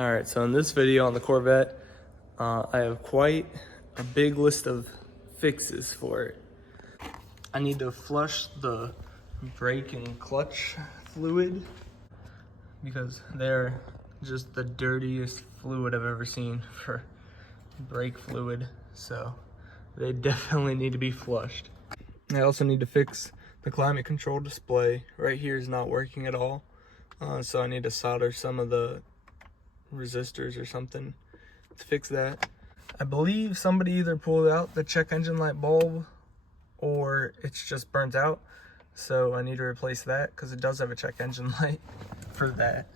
Alright, so in this video on the Corvette, I have quite a big list of fixes for it. I need to flush the brake and clutch fluid because they're just the dirtiest fluid I've ever seen for brake fluid, so they definitely need to be flushed. I also need to fix the climate control display. Right here is not working at all, so I need to solder some of the resistors or something to fix that. I believe somebody either pulled out the check engine light bulb or it's just burnt out, so I need to replace that because it does have a check engine light for that.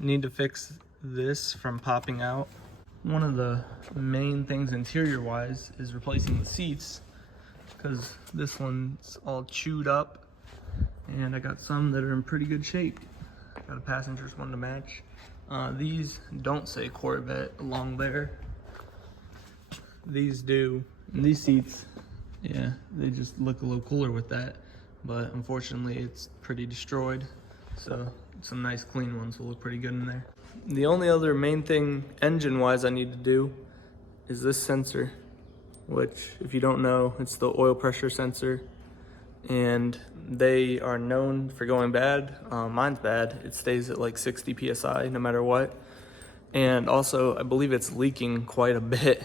Need to fix this from popping out. One of the main things interior wise is replacing the seats because this one's all chewed up and I got some that are in pretty good shape. Got a passenger's one to match. These don't say Corvette along there. These do. And these seats, yeah, they just look a little cooler with that. But unfortunately, it's pretty destroyed. So some nice clean ones will look pretty good in there. The only other main thing engine-wise I need to do is this sensor, which if you don't know, it's the oil pressure sensor. And they are known for going bad. Mine's bad. It stays at like 60 PSI no matter what. And also, I believe it's leaking quite a bit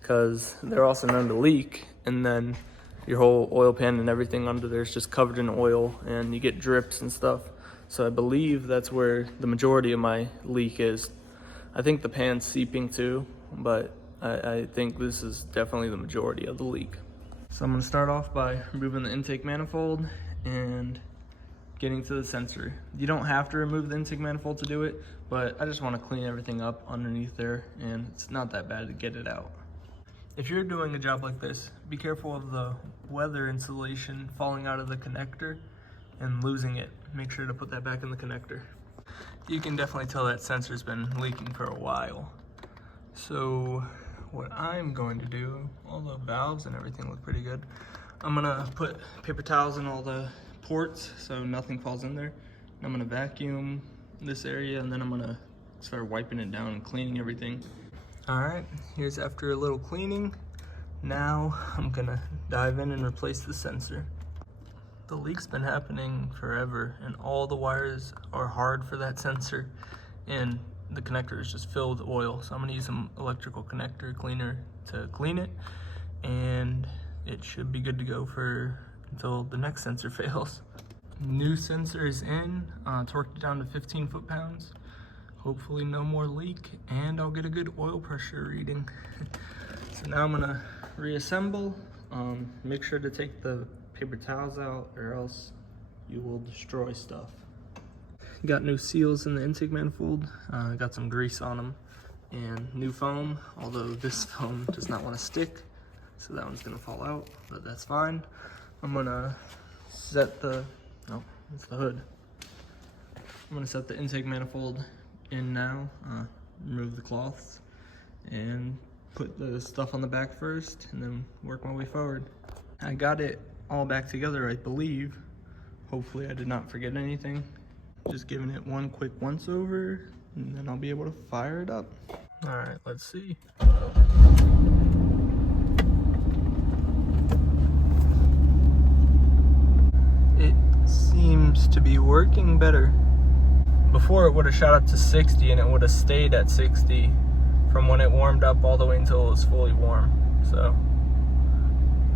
because they're also known to leak. And then your whole oil pan and everything under there is just covered in oil and you get drips and stuff. So I believe that's where the majority of my leak is. I think the pan's seeping too, but I think this is definitely the majority of the leak. So I'm gonna start off by removing the intake manifold and getting to the sensor. You don't have to remove the intake manifold to do it, but I just wanna clean everything up underneath there and it's not that bad to get it out. If you're doing a job like this, be careful of the weather insulation falling out of the connector and losing it. Make sure to put that back in the connector. You can definitely tell that sensor's been leaking for a while. So what I'm going to do, all the valves and everything look pretty good. I'm gonna put paper towels in all the ports so nothing falls in there. I'm gonna vacuum this area and then I'm gonna start wiping it down and cleaning everything. All right, here's after a little cleaning. Now I'm gonna dive in and replace the sensor. The leak's been happening forever and all the wires are hard for that sensor and the connector is just filled with oil. So I'm gonna use some electrical connector cleaner to clean it and it should be good to go for until the next sensor fails. New sensor is in, torqued it down to 15 foot-pounds. Hopefully no more leak and I'll get a good oil pressure reading. So now I'm gonna reassemble. Make sure to take the paper towels out or else you will destroy stuff. Got new seals in the intake manifold, got some grease on them and new foam, although this foam does not want to stick, so that one's gonna fall out, but that's fine. I'm gonna set the, no, it's the hood. I'm gonna set the intake manifold in now, remove the cloths and put the stuff on the back first and then work my way forward. I got it all back together, I believe. Hopefully I did not forget anything. Just giving it one quick once over and then I'll be able to fire it up. All right, let's see. It seems to be working better. Before it would have shot up to 60 and it would have stayed at 60 from when it warmed up all the way until it was fully warm. So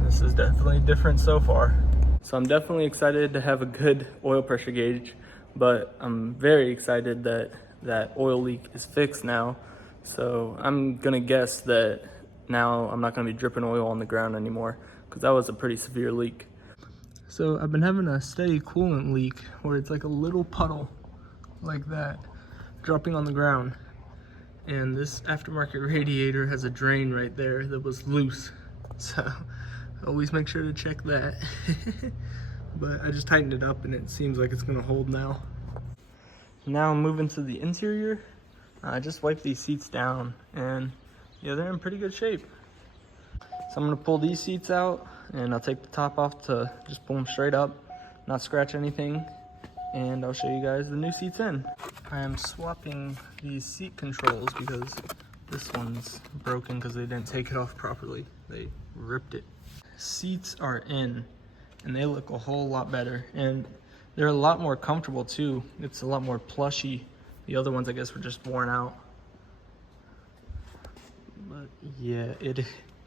this is definitely different so far. So I'm definitely excited to have a good oil pressure gauge, but I'm very excited that that oil leak is fixed now. So I'm gonna guess that now I'm not gonna be dripping oil on the ground anymore because that was a pretty severe leak. So I've been having a steady coolant leak where it's like a little puddle like that dropping on the ground. And this aftermarket radiator has a drain right there that was loose. So always make sure to check that. But I just tightened it up and it seems like it's gonna hold now. Now I'm moving to the interior. I just wiped these seats down and yeah, they're in pretty good shape. So I'm gonna pull these seats out and I'll take the top off to just pull them straight up, not scratch anything. and I'll show you guys the new seats in. I am swapping these seat controls because this one's broken because they didn't take it off properly. They ripped it. Seats are in and they look a whole lot better, and they're a lot more comfortable too. It's a lot more plushy. The other ones I guess were just worn out. But yeah,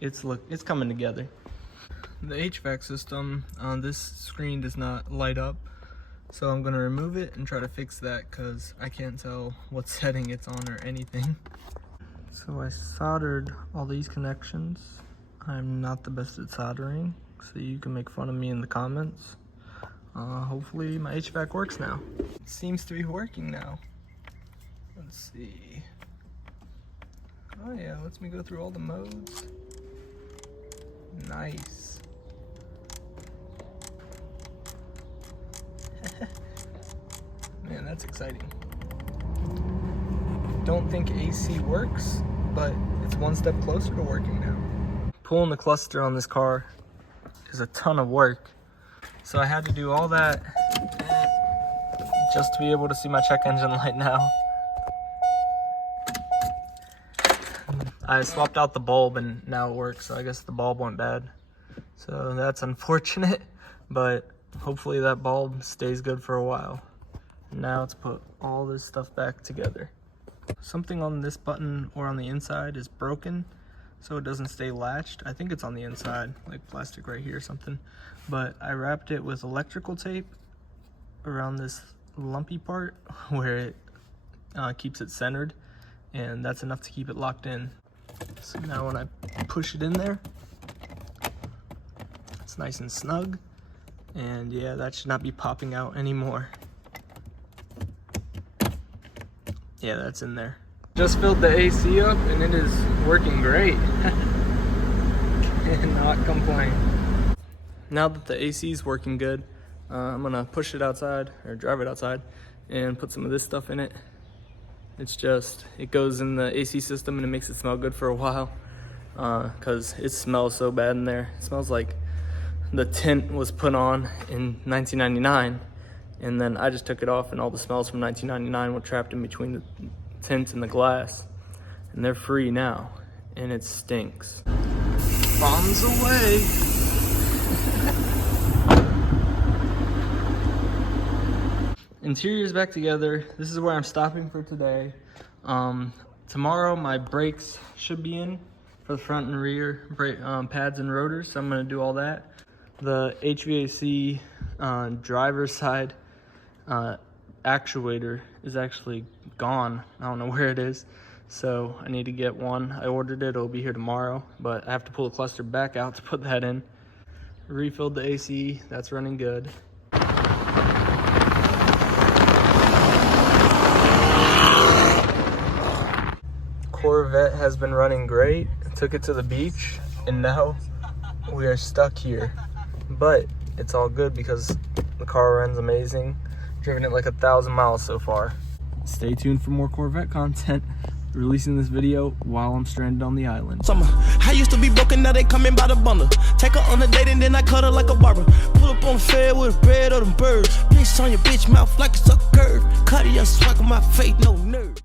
it's coming together. The HVAC system on this screen does not light up, so I'm gonna remove it and try to fix that because I can't tell what setting it's on or anything. So I soldered all these connections. I'm not the best at soldering, so you can make fun of me in the comments. Hopefully my HVAC works now. It seems to be working now. Let's see. Oh yeah, lets me go through all the modes. Nice. Man, that's exciting. Don't think AC works, but it's one step closer to working now. Pulling the cluster on this car is a ton of work. So I had to do all that just to be able to see my check engine light now. I swapped out the bulb and now it works, so I guess the bulb went bad. So that's unfortunate, but hopefully that bulb stays good for a while. Now let's put all this stuff back together. Something on this button or on the inside is broken, so it doesn't stay latched. I think it's on the inside, like plastic right here or something. But I wrapped it with electrical tape around this lumpy part where it keeps it centered, and that's enough to keep it locked in. So now when I push it in there, it's nice and snug, and yeah, that should not be popping out anymore. Yeah, that's in there. Just filled the AC up and it is working great. Cannot complain. Now that the AC is working good, I'm gonna push it outside, or drive it outside, and put some of this stuff in it. It's just, it goes in the AC system and it makes it smell good for a while, because it smells so bad in there. It smells like the tint was put on in 1999, and then I just took it off and all the smells from 1999 were trapped in between the tint and the glass, and they're free now, and it stinks. Bombs away. Interior's back together. This is where I'm stopping for today. Tomorrow my brakes should be in for the front and rear brake, pads and rotors, so I'm gonna do all that. The HVAC driver's side actuator is actually gone. I don't know where it is, so I need to get one. I ordered it, it'll be here tomorrow, but I have to pull the cluster back out to put that in. Refilled the AC, that's running good. Corvette has been running great. Took it to the beach, and now we are stuck here. But it's all good because the car runs amazing. Driven it like 1,000 miles so far. Stay tuned for more Corvette content. Releasing this video while I'm stranded on the island. I used to be broken, now they coming by the bundle. Take her on a date and then I cut her like a barber. Pull up on the fair with bread or them birds. Piss on your bitch mouth like it's a curve. Cut it, swag on my face, no nerve.